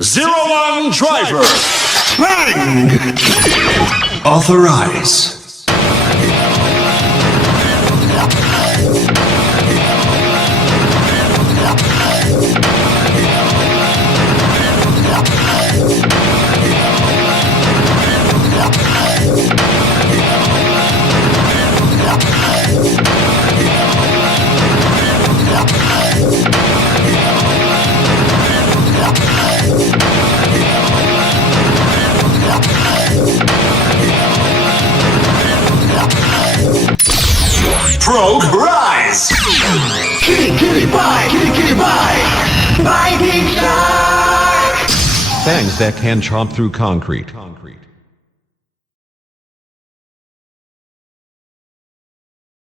01 driver. Bang! Authorize. Frog rise. Kitty, kitty, bye! Kitty, kitty, bye! Biting shark! Fangs that can chomp through concrete.